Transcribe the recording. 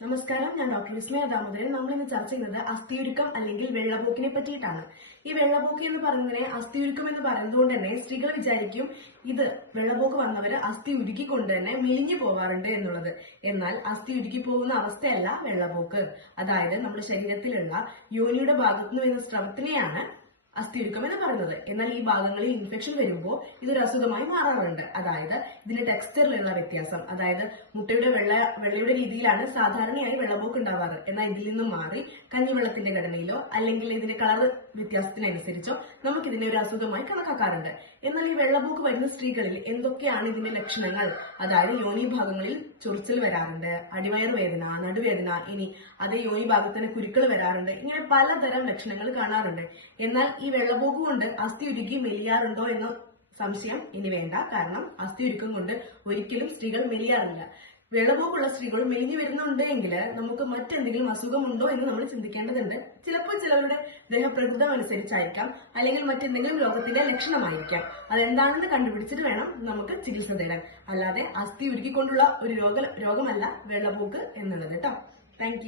നമസ്കാരം, ഞാൻ ഡോക്ടർ വിസ്മയ ദാമോദരൻ. നമ്മൾ ഇന്ന് ചർച്ച ചെയ്യുന്നത് അസ്ഥിയുരുക്കം അല്ലെങ്കിൽ വെള്ളപോക്കിനെ പറ്റിയിട്ടാണ്. ഈ വെള്ളപോക്ക് എന്ന് പറയുന്നതിനെ അസ്ഥിയുരുക്കം എന്ന് പറയുന്നതുകൊണ്ട് തന്നെ സ്ത്രീകൾ വിചാരിക്കും ഇത് വെള്ളപോക്ക് വന്നവര് അസ്ഥി ഉരുക്കിക്കൊണ്ട് തന്നെ മെലിഞ്ഞു പോകാറുണ്ട് എന്നുള്ളത്. എന്നാൽ അസ്ഥി ഉരുക്കി പോകുന്ന അവസ്ഥയല്ല വെള്ളപോക്ക്. അതായത് നമ്മുടെ ശരീരത്തിലുള്ള യോനിയുടെ ഭാഗത്തുനിന്ന് വരുന്ന സ്രവത്തിനെയാണ് അസ്ഥിയുരുക്കം എന്ന് പറയുന്നത്. എന്നാൽ ഈ ഭാഗങ്ങളിൽ ഇൻഫെക്ഷൻ വരുമ്പോൾ ഇതൊരു അസുഖമായി മാറാറുണ്ട്. അതായത് ഇതിന്റെ ടെക്സ്ചറിലുള്ള വ്യത്യാസം, അതായത് മുട്ടയുടെ വെള്ളയുടെ രീതിയിലാണ് സാധാരണയായി വെള്ളപോക്ക് ഉണ്ടാവാറ്. എന്നാൽ ഇതിൽ നിന്നും മാറി കഞ്ഞിവെള്ളത്തിന്റെ ഘടനയിലോ അല്ലെങ്കിൽ ഇതിന്റെ കളർ വ്യത്യാസത്തിനനുസരിച്ചോ നമുക്കിതിനെ ഒരു അസുഖമായി കണക്കാക്കാറുണ്ട്. എന്നാൽ ഈ വെള്ളപോക്ക് വരുന്ന സ്ത്രീകളിൽ എന്തൊക്കെയാണ് ഇതിന്റെ ലക്ഷണങ്ങൾ? അതായത് യോനി ഭാഗങ്ങളിൽ ചൊറിച്ചൽ വരാറുണ്ട്, അടിവയർ വേദന, നടുവേദന, ഇനി അതേ യോനി ഭാഗത്തിന് കുരുക്കൾ വരാറുണ്ട്. ഇങ്ങനെ പലതരം ലക്ഷണങ്ങൾ കാണാറുണ്ട്. എന്നാൽ ഈ വെള്ളപോക്ക് കൊണ്ട് അസ്ഥി ഉരുക്കി മെലിയാറുണ്ടോ എന്ന സംശയം ഇനി വേണ്ട. കാരണം അസ്ഥി ഉരുക്കം കൊണ്ട് ഒരിക്കലും സ്ത്രീകൾ മെലിയാറില്ല. വെള്ളപോക്കുള്ള സ്ത്രീകൾ മെലിഞ്ഞു വരുന്നുണ്ട് എങ്കിൽ നമുക്ക് മറ്റെന്തെങ്കിലും അസുഖമുണ്ടോ എന്ന് നമ്മൾ ചിന്തിക്കേണ്ടതുണ്ട്. ചിലപ്പോൾ ചിലരുടെ ദേഹപ്രകൃതം അനുസരിച്ചായിരിക്കാം, അല്ലെങ്കിൽ മറ്റെന്തെങ്കിലും രോഗത്തിന്റെ ലക്ഷണമായിരിക്കാം. അതെന്താണെന്ന് കണ്ടുപിടിച്ചിട്ട് വേണം നമുക്ക് ചികിത്സ തേടാൻ. അല്ലാതെ അസ്ഥി ഉരുക്കിക്കൊണ്ടുള്ള ഒരു രോഗമല്ല വെള്ളപോക്ക് എന്നുള്ളത് കേട്ടോ. താങ്ക്